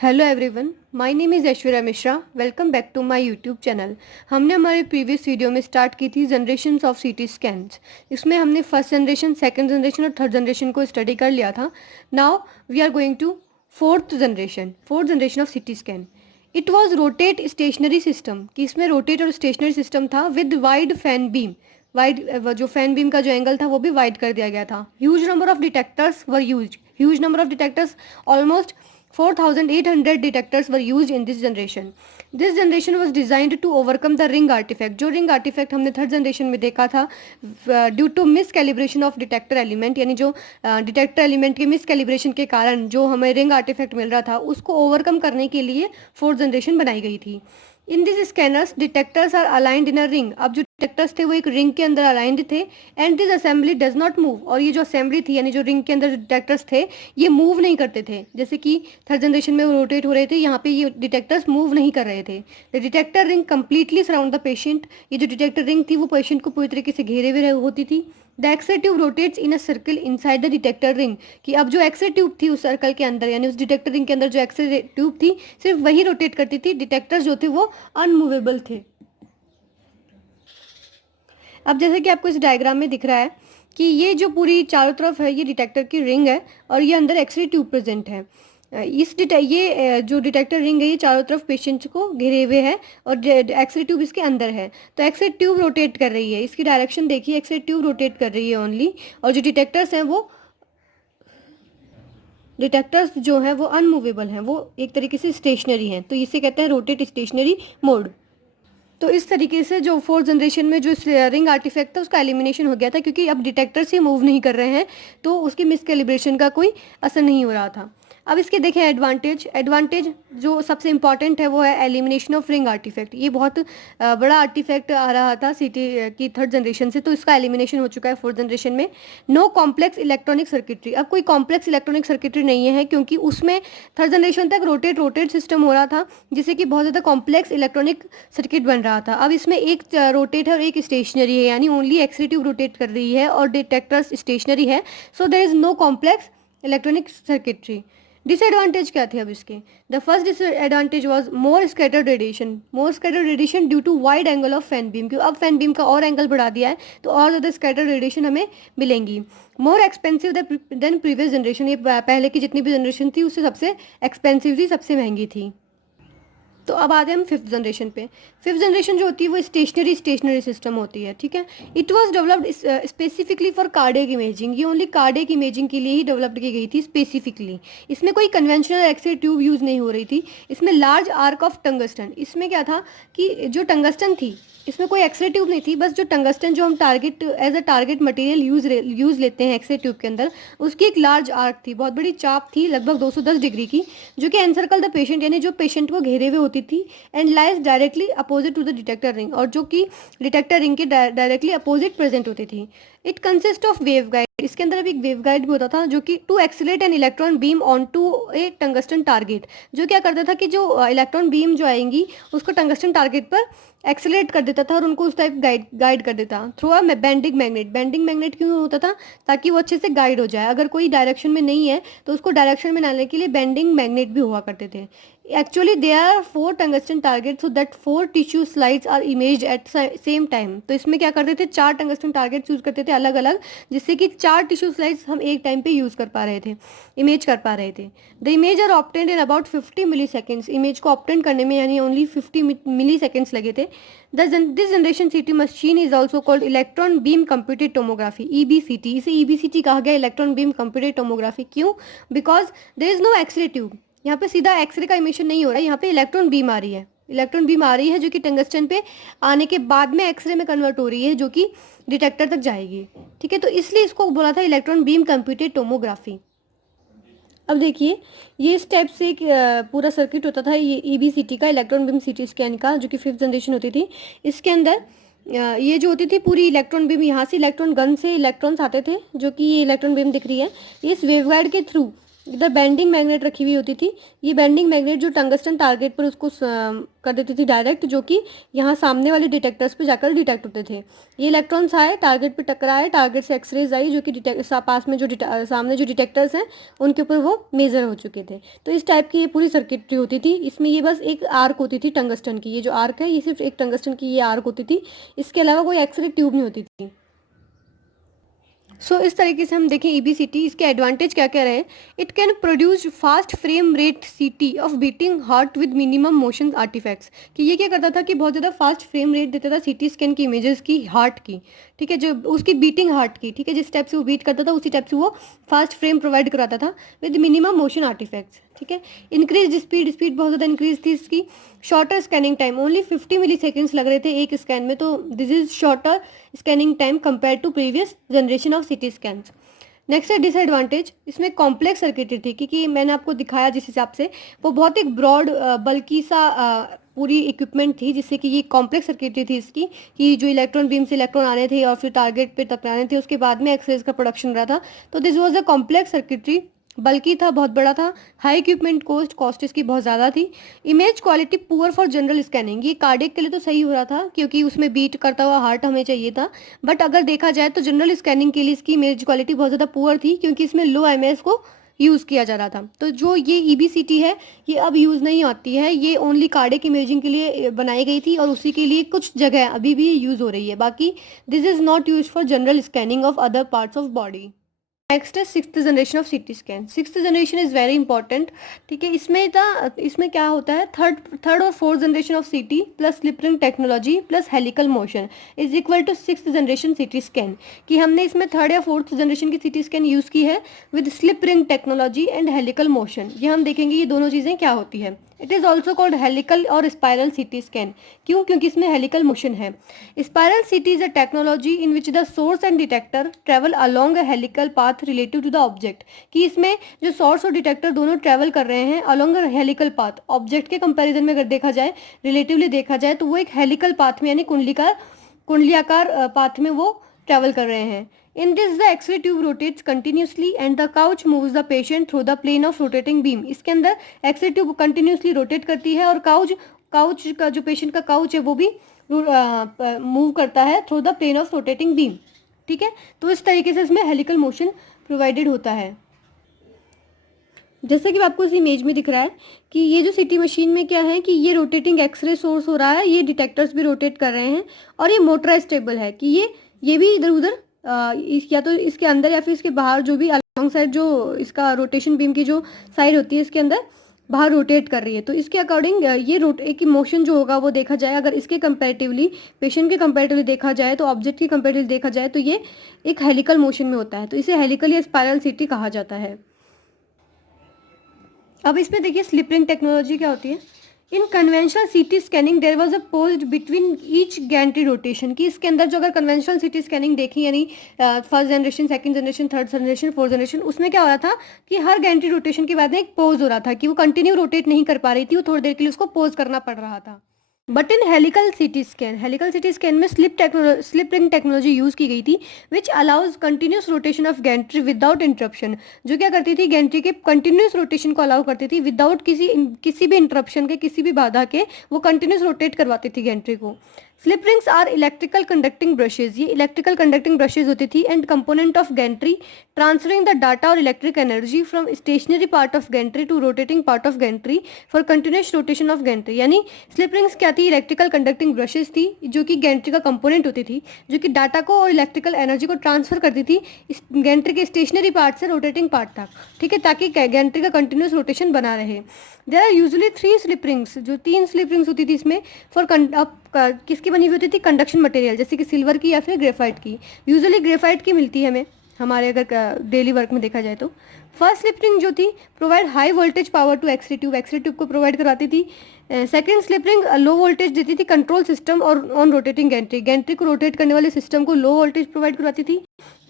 Hello everyone, my name is Aishwarya Mishra. Welcome back to my YouTube channel. हमने हमारे previous video में start की थी जनरेशन्स ऑफ सीटी स्कैन्स। इसमें हमने फर्स्ट जनरेशन, सेकंड जनरेशन और थर्ड जनरेशन को स्टडी कर लिया था। Now we are going to fourth generation of CT scan. It was rotate stationary system, कि इसमें रोटेट और स्टेशनरी सिस्टम था with wide fan beam. Wide जो फैन बीम का जो एंगल था वो भी वाइड कर दिया गया था। Huge number of detectors were used. Huge number of detectors, almost 4,800 detectors were used in this generation. This generation was designed to overcome the ring artifact. जो ring artifact हमने थर्ड जनरेशन में देखा था due to miscalibration of detector element, यानी जो detector element के miscalibration के कारण जो हमें रिंग आर्टिफैक्ट मिल रहा था उसको ओवरकम करने के लिए फोर्थ जनरेशन बनाई गई थी। In this scanners detectors are aligned in a ring. अब जो डिटेक्टर्स थे वो एक रिंग के अंदर अलाइंड थे। And this assembly does not move. और ये जो असेंबली थी यानी जो रिंग के अंदर डिटेक्टर्स थे ये मूव नहीं करते थे। जैसे कि थर्ड जनरेशन में वो रोटेट हो रहे थे, यहाँ पे ये डिटेक्टर्स मूव नहीं कर रहे थे। The detector ring completely surround the patient. ये जो डिटेक्टर रिंग थी वो पेशेंट को पूरी तरीके से घेरे हुए होती थी। The x-ray tube rotates in a circle inside the detector ring, कि अब जो एक्सरे ट्यूब थी उस सर्कल के अंदर यानी उस डिटेक्टर रिंग के अंदर जो एक्सरे ट्यूब थी सिर्फ वही रोटेट करती थी। डिटेक्टर्स जो थे वो अनमूवेबल थे। अब जैसे कि आपको इस डायग्राम में दिख रहा है कि ये जो पूरी चारों तरफ है ये डिटेक्टर की रिंग है और ये अंदर एक्सरे ट्यूब प्रेजेंट है। ये जो डिटेक्टर रिंग है ये चारों तरफ पेशेंट को घेरे हुए है और एक्सरे ट्यूब इसके अंदर है। तो एक्सरे ट्यूब रोटेट कर रही है, इसकी डायरेक्शन देखिए, एक्सरे ट्यूब रोटेट कर रही है ओनली। और जो डिटेक्टर्स हैं वो डिटेक्टर्स जो हैं वो अनमूवेबल हैं, वो एक तरीके से स्टेशनरी हैं। तो इसे कहते हैं रोटेट स्टेशनरी मोड। तो इस तरीके से जो फोर्थ जनरेशन में जो रिंग आर्टिफैक्ट था उसका एलिमिनेशन हो गया था, क्योंकि अब डिटेक्टर्स ही मूव नहीं कर रहे हैं तो उसकी मिसकैलिब्रेशन का कोई असर नहीं हो रहा था। अब इसके देखें एडवांटेज जो सबसे इंपॉर्टेंट है वो है एलिमिनेशन ऑफ रिंग आर्टिफैक्ट। ये बहुत बड़ा आर्टिफैक्ट आ रहा था सिटी की थर्ड जनरेशन से, तो इसका एलिमिनेशन हो चुका है फोर्थ जनरेशन में। नो कॉम्प्लेक्स इलेक्ट्रॉनिक सर्किटरी, अब कोई कॉम्प्लेक्स इलेक्ट्रॉनिक सर्किटरी नहीं है, क्योंकि उसमें थर्ड जनरेशन तक रोटेट सिस्टम हो रहा था जिससे कि बहुत ज़्यादा कॉम्प्लेक्स इलेक्ट्रॉनिक सर्किट बन रहा था। अब इसमें एक रोटेट है और एक स्टेशनरी है, यानी ओनली एक्सरे ट्यूब रोटेट कर रही है और डिटेक्टर्स स्टेशनरी है। So there is no complex electronic circuitry. Disadvantage क्या थे अब इसके? The first disadvantage was more scattered radiation due to wide angle of fan beam, क्योंकि अब फैन बीम का और एंगल बढ़ा दिया है तो और ज़्यादा स्कैटर्ड रेडिएशन हमें मिलेंगी। More expensive than previous generation, ये पहले की जितनी भी जनरेशन थी उससे सबसे एक्सपेंसिव थी, सबसे महंगी थी। तो अब आते हैं हम फिफ्थ जनरेशन पे। फिफ्थ जनरेशन जो होती है वो स्टेशनरी सिस्टम होती है, ठीक है। It was developed specifically for cardiac imaging, ये ओनली कार्डियक इमेजिंग के लिए ही डेवलप्ड की गई थी स्पेसिफिकली। इसमें कोई कन्वेंशनल एक्सरे ट्यूब यूज़ नहीं हो रही थी। इसमें लार्ज आर्क ऑफ टंगस्टन, इसमें क्या था कि जो टंगस्टन थी इसमें कोई एक्सरे ट्यूब नहीं थी, बस जो टंगस्टन जो हम target as a target material use लेते हैं एक्सरे ट्यूब के अंदर, उसकी एक लार्ज आर्क थी, बहुत बड़ी चाप थी लगभग 210 डिग्री की, जो कि एनसर्कल द पेशेंट यानी जो पेशेंट को घेरे हुए होती थी। And lies directly opposite to the detector ring, और जो कि डिटेक्टर रिंग के डायरेक्टली अपोजिट प्रेजेंट होती थी। It consist of wave guide, इसके अंदर भी एक वेव गाइड भी होता था जो कि to accelerate an electron beam on to a tungsten target, जो क्या करता था कि जो इलेक्ट्रॉन बीम जो आएंगी उसको टंगस्टन टारगेट पर एक्सीलेट कर देता था और उनको उस टाइप गाइड कर देता थ्रू अ बेंडिंग मैग्नेट क्यों होता था? ताकि वो अच्छे से गाइड हो जाए। अगर कोई डायरेक्शन में नहीं है तो उसको डायरेक्शन में लाने के लिए बेंडिंग मैग्नेट भी हुआ करते थे। Actually there are 4 tungsten target, so that 4 tissue slides are imaged at same time. तो इसमें क्या करते थे, 4 टंगस्टन टारगेट यूज़ करते थे अलग अलग, जिससे कि 4 टिश्यू स्लाइड्स हम एक टाइम पे यूज़ कर पा रहे थे, इमेज कर पा रहे थे। The image are obtained in about 50 milliseconds, image को ऑप्टेंड करने में यानी ओनली 50 मिली सेकेंड्स लगे थे। This generation CT machine is also called electron beam computed tomography, EBCT. इसे ईबीसीटी कहा गया, इलेक्ट्रॉन बीम कंप्यूटेड टोमोग्राफी। क्यों? Because there is no x ray tube, यहाँ पे सीधा एक्सरे का इमिशन नहीं हो रहा है, यहाँ पे इलेक्ट्रॉन बीम आ रही है। इलेक्ट्रॉन बीम आ रही है जो कि टंगस्टन पे आने के बाद में एक्सरे में कन्वर्ट हो रही है, जो कि डिटेक्टर तक जाएगी, ठीक है। तो इसलिए इसको बोला था इलेक्ट्रॉन बीम कंप्यूटेड टोमोग्राफी। अब देखिए ये इस टाइप से एक पूरा सर्किट होता था, ये ईबीसीटी का, इलेक्ट्रॉन बीम सीटी स्कैन का, जो कि फिफ्थ जनरेशन होती थी। इसके अंदर ये जो होती थी पूरी इलेक्ट्रॉन बीम, यहाँ से इलेक्ट्रॉन गन से इलेक्ट्रॉन्स आते थे, जो कि ये इलेक्ट्रॉन बीम दिख रही है, इस वेवगाइड के थ्रू इधर बेंडिंग मैग्नेट रखी हुई होती थी। ये बेंडिंग मैग्नेट जो टंगस्टन टारगेट पर उसको कर देती थी डायरेक्ट, जो कि यहाँ सामने वाले डिटेक्टर्स पे जाकर डिटेक्ट होते थे। ये इलेक्ट्रॉन्स आए, टारगेट पे टकराए, टारगेट से एक्सरेज आई जो कि पास में जो सामने जो डिटेक्टर्स हैं उनके ऊपर वो मेजर हो चुके थे। तो इस टाइप की ये पूरी सर्किटरी होती थी। इसमें ये बस एक आर्क होती थी टंगस्टन की, ये जो आर्क है ये सिर्फ एक टंगस्टन की ये आर्क होती थी, इसके अलावा कोई एक्सरे ट्यूब नहीं होती थी। इस तरीके से हम देखें ईबीसीटी, इसके एडवांटेज क्या क्या रहे। It can produce fast frame rate CT of beating heart with minimum motion artifacts, कि ये क्या करता था कि बहुत ज़्यादा फास्ट फ्रेम रेट देता था सीटी स्कैन की इमेजेस की हार्ट की, ठीक है, जो उसकी बीटिंग हार्ट की, ठीक है, जिस टाइप से वो बीट करता था उसी टाइप से वो फास्ट फ्रेम प्रोवाइड कराता था विद मिनिमम मोशन आर्टिफैक्ट्स, ठीक है। इंक्रीज स्पीड, स्पीड बहुत ज़्यादा इंक्रीज थी इसकी। Shorter scanning time, only 50 milliseconds लग रहे थे एक स्कैन में, तो this is shorter scanning time compare to previous generation of CT scans. Next है डिसएडवांटेज, इसमें कॉम्प्लेक्स सर्किटरी थी, क्योंकि मैंने आपको दिखाया जिस हिसाब से वो बहुत एक ब्रॉड बल्कि सा पूरी इक्विपमेंट थी, जिससे कि ये कॉम्प्लेक्स सर्किटरी थी इसकी, कि जो इलेक्ट्रॉन बीम से इलेक्ट्रॉन आने थे और फिर टारगेट पे टकराने थे, उसके बाद में एक्सरेज का प्रोडक्शन रहा था। तो this was a complex circuitry, बल्कि था, बहुत बड़ा था, हाई इक्विपमेंट कॉस्ट इसकी बहुत ज़्यादा थी। Image quality poor for general scanning, ये कार्डियक के लिए तो सही हो रहा था क्योंकि उसमें बीट करता हुआ हार्ट हमें चाहिए था, बट अगर देखा जाए तो जनरल स्कैनिंग के लिए इसकी इमेज क्वालिटी बहुत ज़्यादा पुअर थी, क्योंकि इसमें लो एमएस को यूज़ किया जा रहा था। तो जो ये ईबीसीटी है ये अब यूज़ नहीं आती है, ये ओनली कार्डियक इमेजिंग के लिए बनाई गई थी और उसी के लिए कुछ जगह अभी भी यूज़ हो रही है, बाकी this is not use for general scanning of other parts of body. Next है sixth generation of CT scan. Sixth generation is very important, ठीक है। इसमें क्या होता है, थर्ड और fourth generation of CT plus slip ring technology plus helical motion is equal to sixth generation CT scan, कि हमने इसमें थर्ड या फोर्थ जनरेशन की सीटी स्कैन यूज़ की है with slip ring technology and helical motion. ये हम देखेंगे ये दोनों चीज़ें क्या होती है। It is also called helical और स्पायरल सीटी स्कैन, क्यों, क्योंकि इसमें हेलिकल मोशन है। Spiral CT is a technology in which the source and detector travel along a helical path relative to the object, कि इसमें जो सोर्स और detector दोनों ट्रेवल कर रहे हैं along a helical path, object के कंपैरिजन में अगर देखा जाए, रिलेटिवली देखा जाए, तो वो एक हेलिकल पाथ में यानी कुंडलियाकार पाथ में वो ट्रेवल कर रहे हैं। In this, the X-ray tube rotates continuously and the couch moves the patient through the plane of rotating beam. इसके अंदर X-ray tube continuously rotate करती है और काउच का जो पेशेंट का काउच है वो भी मूव करता है through the plane of rotating beam, ठीक है। तो इस तरीके से इसमें हेलिकल मोशन प्रोवाइडेड होता है। जैसा कि आपको इस इमेज में दिख रहा है कि ये जो सीटी मशीन में क्या है कि ये रोटेटिंग एक्सरे सोर्स हो रहा है, ये डिटेक्टर्स भी रोटेट कर रहे हैं और ये मोटराइजेबल है, कि ये भी इधर उधर या तो इसके अंदर या फिर इसके बाहर, जो भी अलॉन्ग साइड जो इसका रोटेशन बीम की जो साइड होती है इसके अंदर बाहर रोटेट कर रही है। तो इसके अकॉर्डिंग ये एक मोशन जो होगा वो देखा जाए, अगर इसके कंपैरेटिवली पेशेंट के कंपैरेटिवली देखा जाए, तो ऑब्जेक्ट के कंपैरेटिवली देखा जाए, तो ये एक हेलिकल मोशन में होता है, तो इसे हेलिकल या स्पायरल सीटी कहा जाता है। अब इसमें देखिए स्लिप रिंग टेक्नोलॉजी क्या होती है। In conventional CT scanning there was a pause between each gantry rotation, की इसके अंदर जो अगर कन्वेंशनल सीटी स्कैनिंग देखी, यानी first generation, second generation, third generation, fourth generation, उसमें क्या हो रहा था कि हर गैंट्री रोटेशन के बाद में एक पोज हो रहा था, कि वो कंटिन्यू रोटेट नहीं कर पा रही थी, वो थोड़ी देर के लिए उसको पोज करना पड़ रहा था। But in helical CT scan में स्लिप रिंग टेक्नोलॉजी यूज़ की गई थी, which allows continuous rotation of Gentry without interruption, जो क्या करती थी, गैंट्री के कंटिन्यूस रोटेशन को अलाउ करती थी विदाउट किसी भी इंटरप्शन के, किसी भी बाधा के, वो कंटिन्यूस रोटेट करवाती थी गैंट्री को। Slip rings are electrical conducting brushes, ये इलेक्ट्रिकल कंडक्टिंग ब्रशेज होती थी and component of gantry transferring the data और electric energy from stationary part of gantry to rotating part of gantry for continuous rotation of gantry. यानी slip rings क्या थी, electrical conducting brushes थी जो कि Gentry का कंपोनेंट होती थी, जो कि डाटा को और इलेक्ट्रिकल एनर्जी को ट्रांसफर करती थी गैंट्री के स्टेशनरी पार्ट से रोटेटिंग पार्ट तक, ठीक है, ताकि गैंट्री का कंटिन्यूस रोटेशन बना रहे। There are usually 3 slip rings, जो 3 स्लिप रिंग्स होती थी इसमें फॉर किसकी बनी हुई होती थी, कंडक्शन मटेरियल, जैसे कि सिल्वर की या फिर ग्रेफाइट की। यूजुअली ग्रेफाइट की मिलती है हमें हमारे अगर डेली वर्क में देखा जाए तो। फर्स्ट स्लिप रिंग जो थी provide high voltage power to x-ray tube को प्रोवाइड करवाती थी। Second slip ring low voltage देती थी कंट्रोल सिस्टम और ऑन रोटेटिंग गैंट्री को रोटेट करने वाले सिस्टम को लो वोल्टेज प्रोवाइड करवाती थी।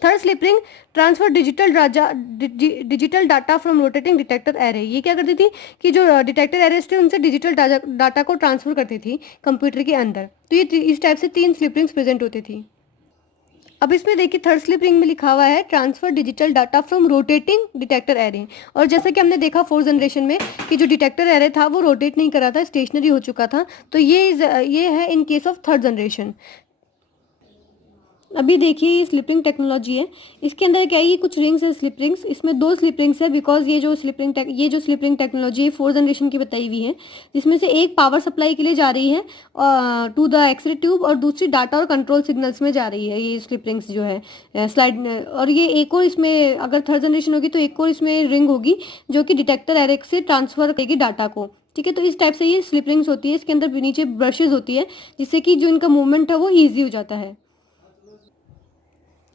Third slip ring transfer digital data from rotating detector array, ये क्या करती थी कि जो डिटेक्टर एरेस थे उनसे डिजिटल डाटा को ट्रांसफर करती थी कंप्यूटर के अंदर। तो ये इस टाइप से 3 स्लिप रिंग्स प्रेजेंट होती थी। अब इसमें देखिए थर्ड स्लिप रिंग में लिखा हुआ है transfer digital data from rotating detector array. और जैसा कि हमने देखा फोर्थ जनरेशन में कि जो डिटेक्टर एरे था वो रोटेट नहीं कर रहा था, स्टेशनरी हो चुका था। तो ये है in case of third generation. अभी देखिए ये स्लिप रिंग टेक्नोलॉजी है, इसके अंदर क्या है, ये कुछ रिंग्स है स्लिप रिंग्स, इसमें 2 स्लिप रिंग्स है बिकॉज ये जो स्लिप रिंग टेक्नोलॉजी है फोर्थ जनरेशन की बताई हुई है, जिसमें से एक पावर सप्लाई के लिए जा रही है टू द एक्सरे ट्यूब, और दूसरी डाटा और कंट्रोल सिग्नल्स में जा रही है ये स्लिप रिंग्स जो है स्लाइड। और ये एक और इसमें अगर थर्ड जनरेशन होगी तो एक और इसमें रिंग होगी जो कि डिटेक्टर एरे से ट्रांसफर करेगी डाटा को। ठीक है, तो इस टाइप से ये स्लिप रिंग्स होती है, इसके अंदर नीचे ब्रशेज होती है जिससे कि जो इनका मूवमेंट है वो ईजी हो जाता है।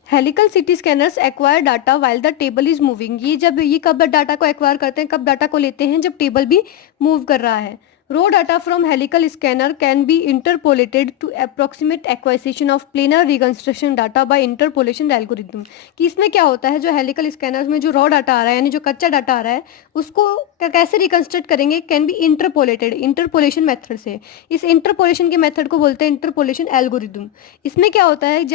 Helical city scanners acquire data while the table is moving. ये कब डाटा को एक्वायर करते हैं, कब डाटा को लेते हैं, जब टेबल भी मूव कर रहा है। Raw data from helical scanner can be interpolated to approximate acquisition of planar reconstruction data by interpolation algorithm. कि इसमें क्या होता है, जो हेलिकल स्कैनर्स में जो रॉ डाटा आ रहा है यानी जो कच्चा डाटा आ रहा है उसको कैसे रिकंस्ट्रक्ट करेंगे, can be interpolated interpolation method से। इस इंटरपोलेशन के मेथड को बोलते हैं इंटरपोलेशन एल्गोरिथम। इसमें क्या होता है,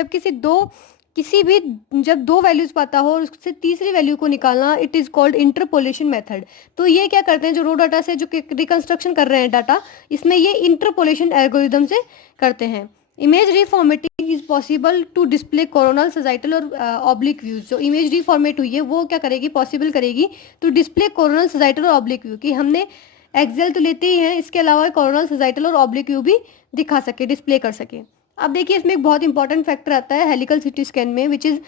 जब दो वैल्यूज पाता हो और उससे तीसरी वैल्यू को निकालना, it is called interpolation method. तो ये क्या करते हैं, जो रो डाटा से जो रिकंस्ट्रक्शन कर रहे हैं डाटा, इसमें ये इंटरपोलेशन एल्गोरिदम से करते हैं। Image reformatting is possible to display coronal sagittal और ऑब्लिक व्यूज। जो इमेज रिफॉर्मेट हुई है वो क्या करेगी, पॉसिबल करेगी टू डिस्प्ले कोरोनल सजाइटल और ऑब्लिक व्यू। कि हमने एक्सेल तो लेते ही हैं, इसके अलावा कोरोनल सजाइटल और ऑब्लिक व्यू भी दिखा सके, डिस्प्ले कर सके। अब देखिए इसमें एक बहुत इंपॉर्टेंट फैक्टर आता है हेलिकल सिटी स्कैन में, which is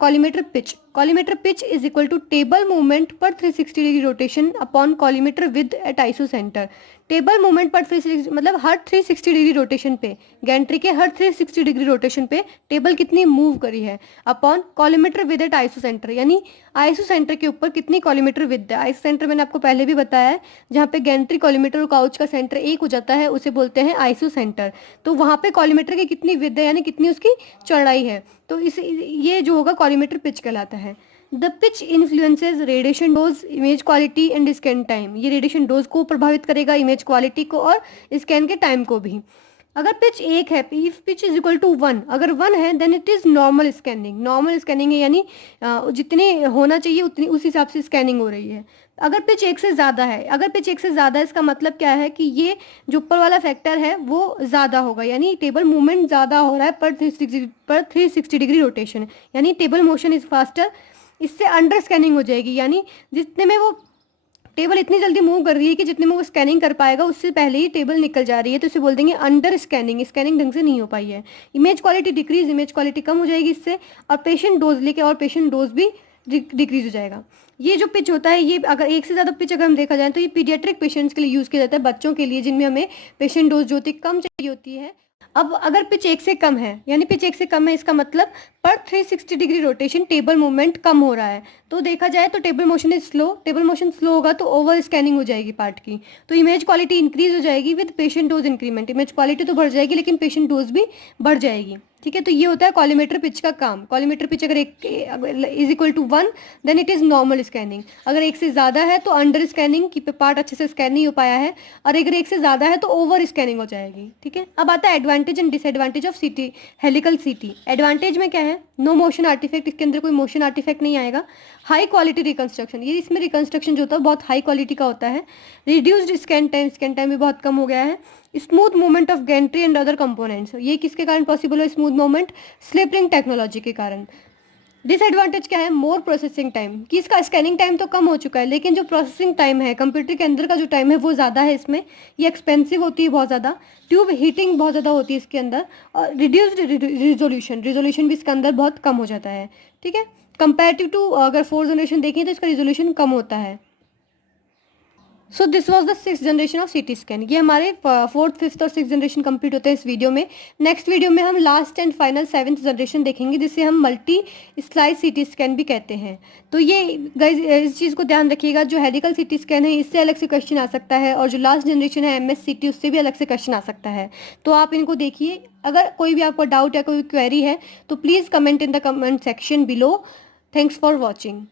collimator pitch. Collimator pitch is equal to table movement per 360 degree rotation upon collimator width at isocenter. Table movement per 360 मतलब हर 360 डिग्री रोटेशन पे, गैंट्री के हर 360 degree rotation पे table कितनी move करी है, upon collimator width at isocenter, यानी आइसो सेंटर के ऊपर कितनी कॉलीमेटर विद है। आइसो सेंटर मैंने आपको पहले भी बताया है, जहाँ पे गैंट्री कॉलीमेटर और काउच का सेंटर एक हो जाता है उसे बोलते हैं आइसो सेंटर। तो वहाँ पे कॉलीमेटर की कितनी विद है यानी कितनी उसकी चौड़ाई है, तो ये जो होगा कॉलीमेटर पिच कहलाता है। The pitch influences radiation dose, image quality and scan time. ये रेडिएशन डोज को प्रभावित करेगा, इमेज क्वालिटी को और स्कैन के टाइम को भी। अगर पिच 1 है, if pitch is equal to 1, अगर 1 है then it is normal scanning. Normal scanning है यानी जितनी होना चाहिए उतनी उस हिसाब से स्कैनिंग हो रही है। अगर पिच 1 से ज़्यादा है, इसका मतलब क्या है कि ये जो ऊपर वाला फैक्टर है वो ज़्यादा होगा, यानी टेबल मूवमेंट ज़्यादा हो रहा है पर 360 डिग्री रोटेशन, यानी टेबल मोशन इज फास्टर। इससे अंडर स्कैनिंग हो जाएगी, यानी जितने में वो टेबल इतनी जल्दी मूव कर रही है कि जितने में वो स्कैनिंग कर पाएगा उससे पहले ही टेबल निकल जा रही है, तो इसे बोल देंगे अंडर स्कैनिंग। स्कैनिंग ढंग से नहीं हो पाई है। Image quality decrease, image quality कम हो जाएगी इससे, और पेशेंट डोज लेके और पेशेंट डोज भी डिक्रीज हो जाएगा। ये जो पिच होता है, ये अगर एक से ज़्यादा पिच अगर हम देखा जाए तो ये पीडियाट्रिक पेशेंट्स के लिए यूज़ किया जाता है, बच्चों के लिए जिनमें हमें पेशेंट डोज जो होती है कम चाहिए होती है। अब अगर पिच 1 से कम है, यानी पिच 1 से कम है, इसका मतलब पर 360 डिग्री रोटेशन टेबल मूवमेंट कम हो रहा है। तो देखा जाए तो table motion is slow, table motion slow होगा तो ओवर स्कैनिंग हो जाएगी पार्ट की, तो इमेज क्वालिटी इंक्रीज हो जाएगी with patient dose increment. Image quality तो बढ़ जाएगी लेकिन पेशेंट डोज भी बढ़ जाएगी। ठीक है, तो ये होता है कॉलीमेटर पिच का काम। कॉलीमेटर पिच अगर is equal to 1 then it is normal scanning. अगर 1 से ज़्यादा है तो अंडर स्कैनिंग की पार्ट अच्छे से स्कैन नहीं हो पाया है, और अगर 1 से ज़्यादा है तो ओवर स्कैनिंग हो जाएगी। ठीक है, अब आता है एडवांटेज एंड डिसएडवांटेज ऑफ सीटी, हेलिकल सीटी। एडवांटेज में क्या है, नो मोशन आर्टिफैक्ट, इसके अंदर कोई मोशन आर्टिफैक्ट नहीं आएगा। हाई क्वालिटी रिकंस्ट्रक्शन, ये इसमें रिकंस्ट्रक्शन जो होता है बहुत हाई क्वालिटी का होता है। रिड्यूस्ड स्कैन टाइम भी बहुत कम हो गया है। Smooth movement of Gentry and other components, ये किसके कारण पॉसिबल है smooth movement, slip ring technology के कारण। डिसएडवांटेज क्या है, मोर प्रोसेसिंग टाइम, कि इसका स्कैनिंग टाइम तो कम हो चुका है लेकिन जो प्रोसेसिंग टाइम है कंप्यूटर के अंदर का जो टाइम है वो ज़्यादा है इसमें, ये एक्सपेंसिव होती है बहुत ज़्यादा। ट्यूब हीटिंग बहुत ज़्यादा होती है इसके अंदर, और रिड्यूस्ड रिजोल्यूशन भी इसके अंदर बहुत कम हो जाता है। ठीक है, कंपेरेटिव टू अगर 4th जनरेशन देखें तो इसका रिजोल्यूशन कम होता है। So this was the 6th generation of CT scan. ये हमारे 4th, 5th और 6th जनरेशन कंप्लीट होते हैं इस वीडियो में। नेक्स्ट वीडियो में हम last and final 7th generation देखेंगे, जिसे हम मल्टी स्लाइस सीटी स्कैन भी कहते हैं। तो ये गाइस इस चीज़ को ध्यान रखिएगा, जो हेलिकल सीटी स्कैन है इससे अलग से क्वेश्चन आ सकता है, और जो लास्ट जनरेशन है MSCT उससे भी अलग से क्वेश्चन आ सकता है। तो आप इनको देखिए, अगर कोई भी आपको डाउट या कोई क्वेरी है तो please comment in the comment section below. Thanks for watching.